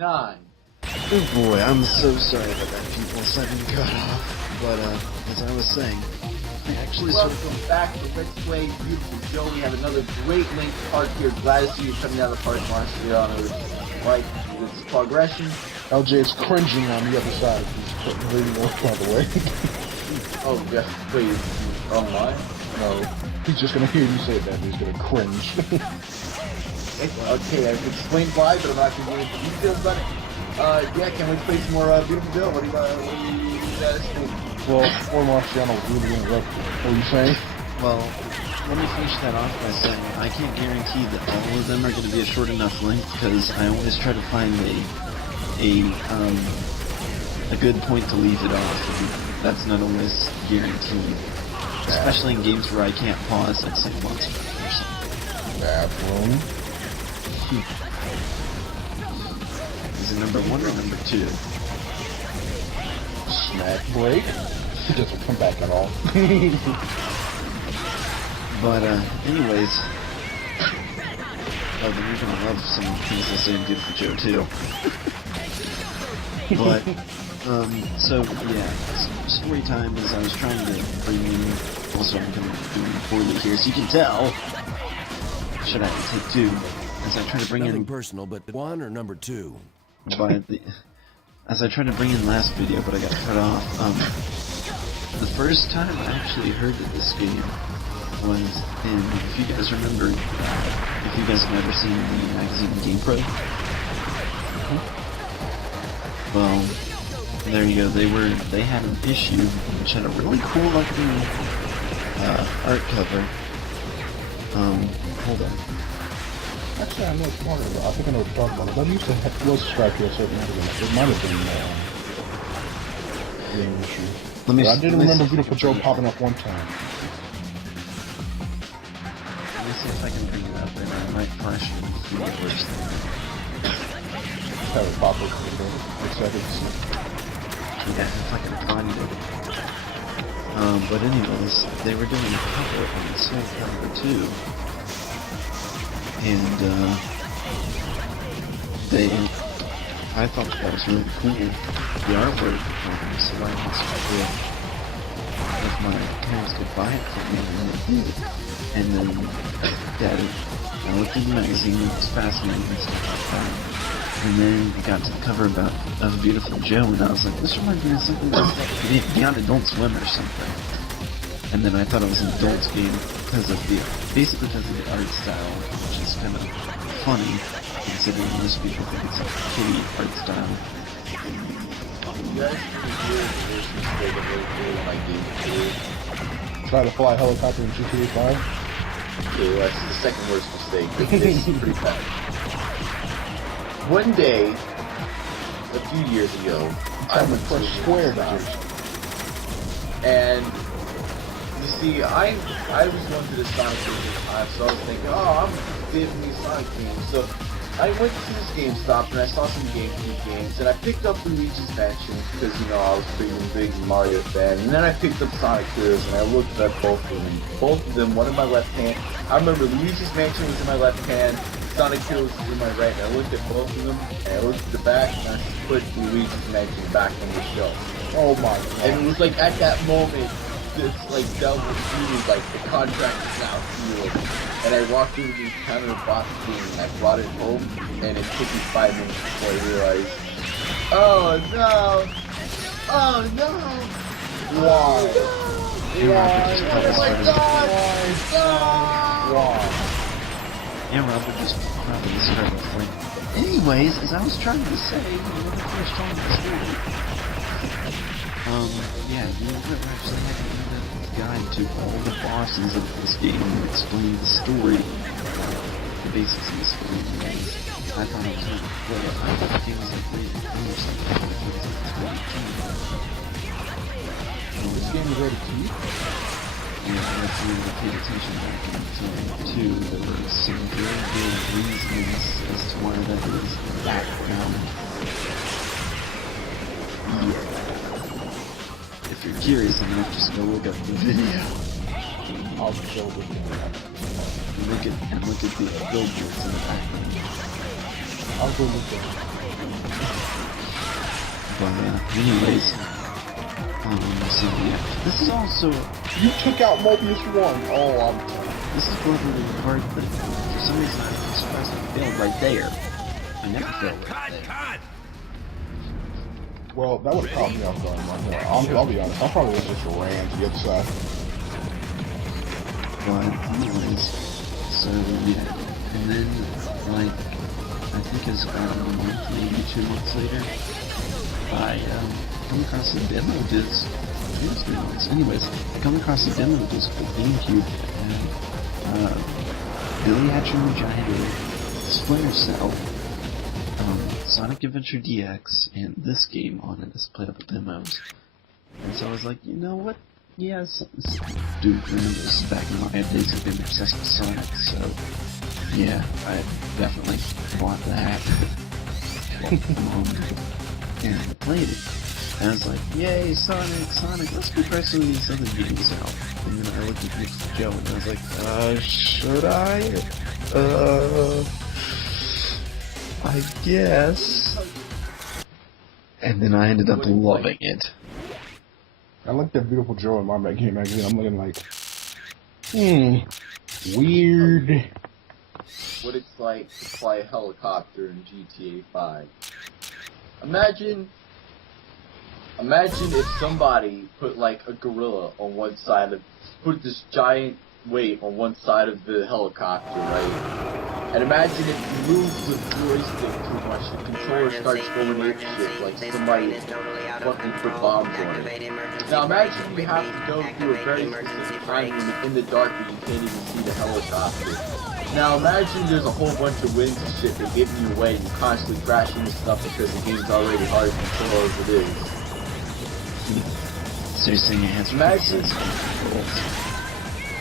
9. Oh boy, I'm so sorry about that, people. So I've been cut off. But, as I was saying, I actually Welcome back to Let's Play Beautiful Joe. We have another great length part here. Glad to see you coming down the park monster on right. It's progression. LJ is cringing on the other side. He's putting reading work by the way. Oh, yeah. Wait. Oh, my? No. He's just gonna hear you say that and he's gonna cringe. Okay, I've explained why, but I'm not going to go into details about it. Yeah, can't wait to play some more Beautiful Joe. What do you guys think? Well, before Marciano really interrupted, what were you saying? well, let me finish that off by saying I can't guarantee that all of them are going to be a short enough length because I always try to find a good point to leave it off. That's not always guaranteed, especially in games where I can't pause like some months or something. Bathroom. Is it number 1 or number 2? Snack break. He doesn't come back at all. But, anyways. Oh, then you're gonna love some things I say in Viewtiful Joe, too. But, so, yeah. Story time is I was trying to bring in... Also, I'm gonna be doing poorly here, so you can tell. Should I take 2? As I try to bring Nothing in... personal, but 1 or number 2? As I tried to bring in last video, but I got cut off, the first time I actually heard of this game was in, if you guys remember, if you guys have ever seen the magazine GamePro, well, there you go, they had an issue which had a really cool looking, art cover. Hold on. Actually, I know it's part of it. I think I know what you're talking about. That used to was subscribed to a certain magazine. It might have been game issue. I did remember Beautiful Joe popping up one time. Let me see if I can bring it up, and I might flash it in the first thing. Have it pop up for 6 seconds. Yeah, if I can find it. But anyways, they were doing a cover on the Soul Calibur 2. And, I thought that was really cool, the artwork, so I asked if my parents could buy it for me, and they did. And then, I looked at the magazine, it was fascinating and stuff like that. And then we got to the cover of Viewtiful Joe, and I was like, this reminds me of something like Beyond Adult Swim or something. And then I thought it was an adult game basically because of the art style, which is kind of funny, considering most people think it's a kiddie art style. You guys can hear the worst mistake I've ever made in my game. Try to fly a helicopter in GTA 5? Okay, well, that's the second worst mistake, but this is pretty bad. One day, a few years ago, I went to square down. And you see, I was going to the Sonic game at the time, so I was thinking, oh, I'm digging these Sonic games. So I went to this GameStop and I saw some GameCube games, and I picked up Luigi's Mansion because, you know, I was a big Mario fan. And then I picked up Sonic Heroes and I looked at both of them. Both of them, one in my left hand. I remember Luigi's Mansion was in my left hand, Sonic Heroes was in my right, and I looked at both of them, and I looked at the back, and I put Luigi's Mansion back on the shelf. Oh my god. And it was like at that moment, this like devil through, like the contract is now sealed. And I walked over to the counter and bought the game, and I brought it home, and it took me 5 minutes before I realized, oh no! Oh no! Why? Why? Oh my god! No! Why? Yeah, Robert just probably started playing. Anyways, as I was trying to say, when I first told the story, yeah, you actually had to read a guide to all the bosses of this game and explain the story, the basics of the story. I thought it was really cool. I thought the game was like really cool or something. This game is ready to eat? Yeah, if you paid attention back in 2, there were some very good reasons as to why that is background. Yeah. If you're curious enough, just go look up the video. I'll show the video. And look at the billboards in the background. I'll go look at it. But anyways, so yeah, this is also You took out Mobius 1. Oh, this is probably hard, but for some reason I'm surprised I failed right there. I never failed right there. well, that would have caught me off guard. I'll be honest. I probably would just ran to the other side. But anyways, so yeah, and then like I think it's about a month, maybe 2 months later, I come across a demo disc. Maybe it's 3 months. Anyways, I come across a demo disc for GameCube, and Billy Hatcher and the Giant Eel, Splinter Cell, Sonic Adventure DX, and this game on it as playable demos. And so I was like, you know what? Yes, dude, remember this is back in my days of being obsessed with Sonic, so yeah, I definitely bought that. And played it. And I was like, yay, Sonic, let's go try some of these other games out. And then I looked at Joe and I was like, should I? I guess. And then I ended up loving it. I like that Beautiful Joe in my game magazine. I'm looking like, weird. What it's like to fly a helicopter in GTA 5. Imagine if somebody put like a gorilla on one side of, put this giant weight on one side of the helicopter, right? And imagine if you move the joystick too much, the controller starts going apeshit, like somebody fucking put bombs on it. Now imagine you have to go through a very specific time when you're in the dark and you can't even see the helicopter. Now imagine there's a whole bunch of winds and shit that get in your way and you're constantly crashing into stuff because the game's already hard to control as it is. So you're saying it has Imagine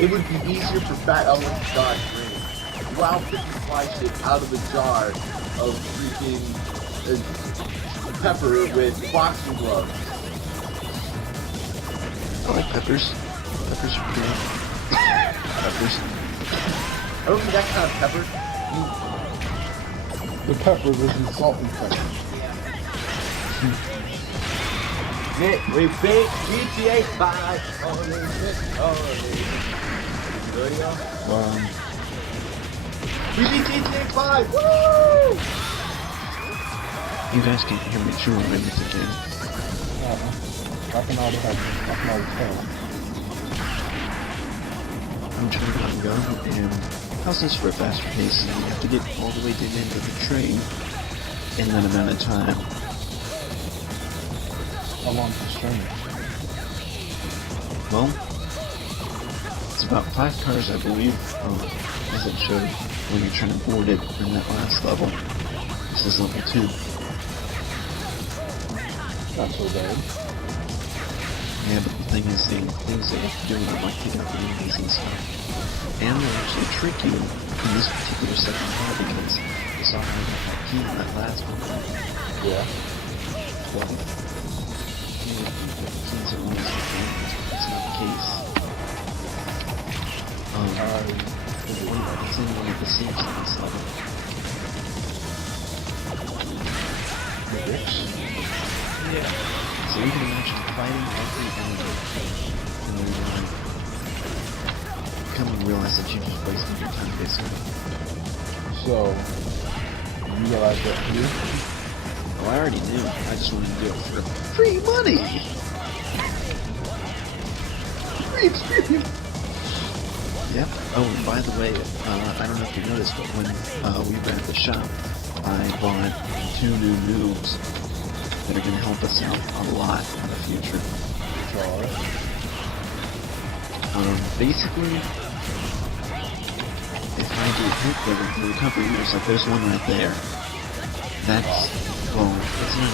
it would be easier for oh god, wow, freaking fly shit out of a jar of freaking pepper with boxing gloves. I like peppers. Peppers are pretty good. Peppers. I don't think that kind of pepper. The pepper was in salt and pepper. We beat GTA 5 We beat GTA 5! Woo! You guys can't hear me too right again. I can already tell. I'm trying to go, and how's this for a faster pace? You have to get all the way to the end of the train in that amount of time. How long is this train? Well, it's about 5 cars, I believe, as it showed when you're trying to board it in that last level. This is level 2. Not so bad. Yeah, but the thing is, the things that you have to do are like pick up the enemies and stuff. And they actually trick you in this particular second part because you saw how I got that key in that last one. Yeah. Well, you know, the keys are always the same, but it's not the case. It's in one of the scenes in this level. Yeah. So you can imagine fighting every enemy in the one. You come and realize that you just wasted your time basically. So, you realize that too? Oh, I already knew. I just wanted to do it for free money! Free experience! Yep. Oh, and by the way, I don't know if you noticed, but when we were at the shop, I bought 2 new moves that are going to help us out a lot in the future. Basically, if I do hit the recovery moves, like there's one right there. That's, well, it's not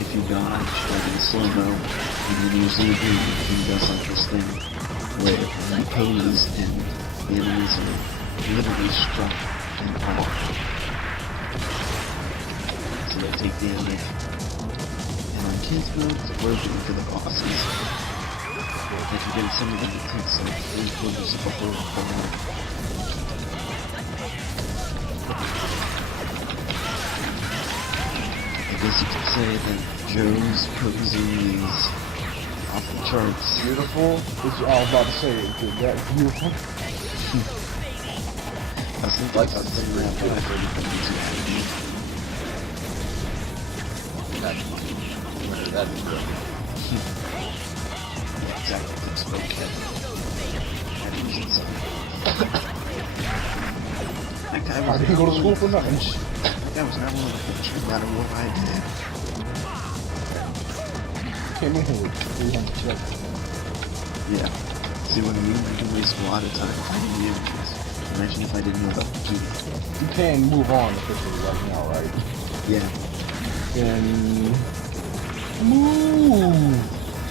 if you dodge, like in slow-mo, and then you zoom in, and he does like this thing where he poses and the enemies are literally struck in awe. So they take damage. And on kids mode, we're looking for the bosses. If you get some of them, it takes like 3/4 of a whole ball. guess you could say that Joe's posing is off the charts. Beautiful. Which I was about to say, that beautiful. I was thinking Like about something saying that, but I beautiful. heard it was gavie. That's good. Yeah, exactly. It's okay. That guy was I didn't go to school for nothing. That guy was not one of the pictures, no matter what I did. Came in here with 300 seconds. Yeah. See what I mean? I can waste a lot of time fighting the enemies. Imagine if I didn't know about the key. You can move on officially right now, right? Yeah. And move.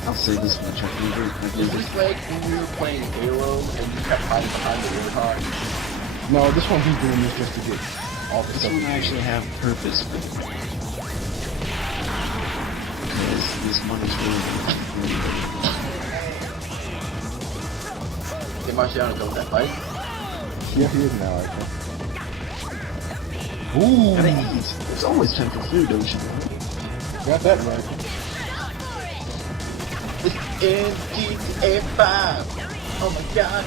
I'll say this much. I've Is never this like when we were playing Halo and you kept hiding behind the warthog? No, this one he's doing this just to get all the This stuff. one I actually have purpose for. Because this money's really Get my shot and go that fight. Yeah, he is now, I think. Ooh, gotta eat. There's always time for food, don't you know? got that right. In GTA 5. Oh my god,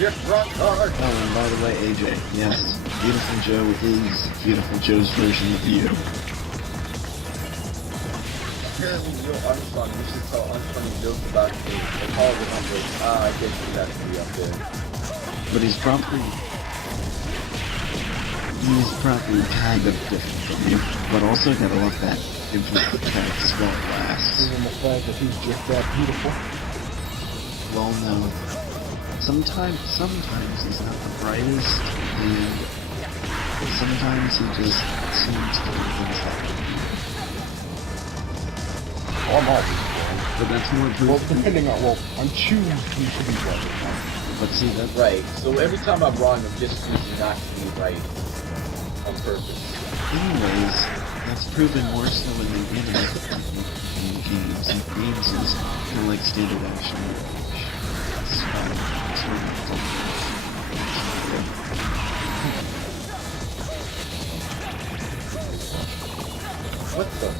just rock hard. Oh, and by the way, AJ, yes, Beautiful Joe is Beautiful Joe's version of you. Apparently, Neil Armstrong used to tell unfunny jokes about me. They call it numbers. I guess you got to be up there. But he's probably kind of different from you. But also gotta love that infinite attack spell blast. Given the fact that he's just that beautiful. Well, no. Sometimes he's not the brightest, and sometimes he just seems to do things like Oh, I'm always wrong. But that's more Well, proof. depending on, well, I'm choosing to be right. But see, that Right, so every time I'm wrong, I'm just choosing not to be right on purpose. anyways, that's proven more so in the internet in games. And games is kind of like standard action. What the?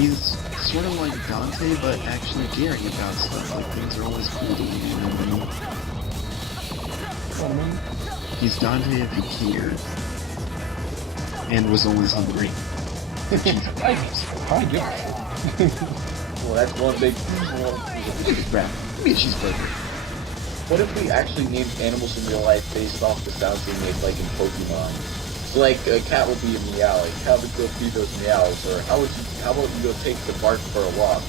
He's sort of like Dante, but actually caring about stuff. Like, things are always cool to him, you know what I mean? You know what I mean? He's Dante if he cared. And was always hungry. I get it. Well, that's one big Crap. Give me a cheeseburger. What if we actually named animals in real life based off the sounds they make, like in Pokemon? So, like, a cat would be a meow, like, how would go feed those meows, or how about you go take the bark for a walk?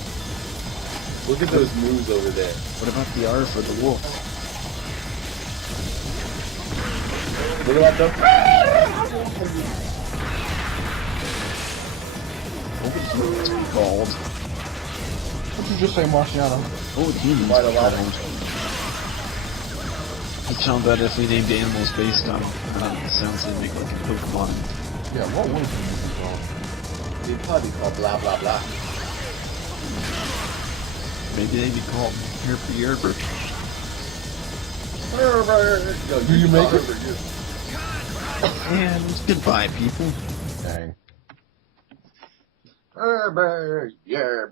Look at those moves over there. What about the R for the wolf? Look at that. What would he be called? What did you just say, Marciano? What would humans Quite a be lot called? of I found that if we named animals based on the sounds they make, like a Pokemon. Yeah, what would you be called? They'd probably call blah blah blah. Maybe they'd be called Herpy Herbert. Yo, Do you make it? And goodbye, people. Dang. Herbert, yeah,